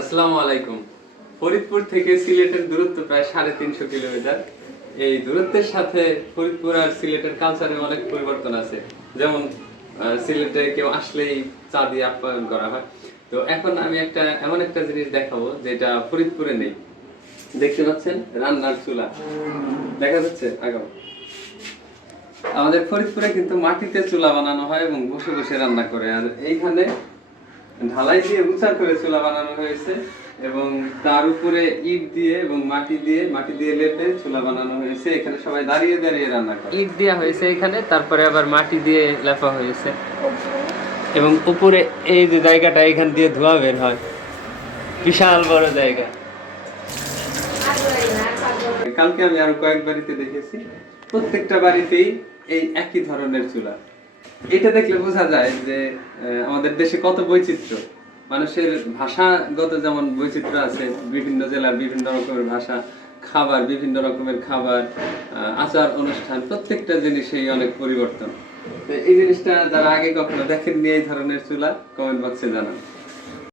আসসালামু আলাইকুম। ফরিদপুর থেকে সিলেটের দূরত্ব প্রায় 350 কিলোমিটার। এই দূরত্বের সাথে ফরিদপুর আর সিলেটের কালচারে অনেক পরিবর্তন আছে। যেমন সিলেটে কেউ আসলেই চা দিয়ে আপ্যায়ন করা হয়। তো এখন আমি এমন একটা জিনিস দেখাবো যেটা ফরিদপুরে নেই। দেখতে পাচ্ছেন রান্নার চুলা দেখা যাচ্ছে আগাম। আমাদের ফরিদপুরে কিন্তু মাটিতে চুলা বানানো হয় এবং বসে বসে রান্না করে। আর এইখানে ঢালাই দিয়ে উঁচা করে চুলা বানানো হয়েছে এবং তার উপরে ইট দিয়ে এবং মাটি দিয়ে লেপে চুলা বানানো হয়েছে। এখানে সবাই দাঁড়িয়ে দাঁড়িয়ে রান্না করে। ইট দেওয়া হয়েছে এখানে, তারপরে আবার মাটি দিয়ে লেপা হয়েছে এবং উপরে এই যে জায়গাটা এখান দিয়ে ধোঁয়া বের হয়, বিশাল বড় জায়গা। কালকে আমি আরো কয়েক বাড়িতে দেখেছি, প্রত্যেকটা বাড়িতেই এই একই ধরনের চুলা। এটা দেখলে বোঝা যায় যে আমাদের দেশে কত বৈচিত্র্য। মানুষের ভাষাগত যেমন বৈচিত্র্য আছে, বিভিন্ন জেলার বিভিন্ন রকমের ভাষা, খাবার বিভিন্ন রকমের খাবার, আচার অনুষ্ঠান, প্রত্যেকটা জিনিসেই অনেক পরিবর্তন। এই জিনিসটা যারা আগে কখনো দেখেননি এই ধরনের চুলা, কমেন্ট বক্সে জানান।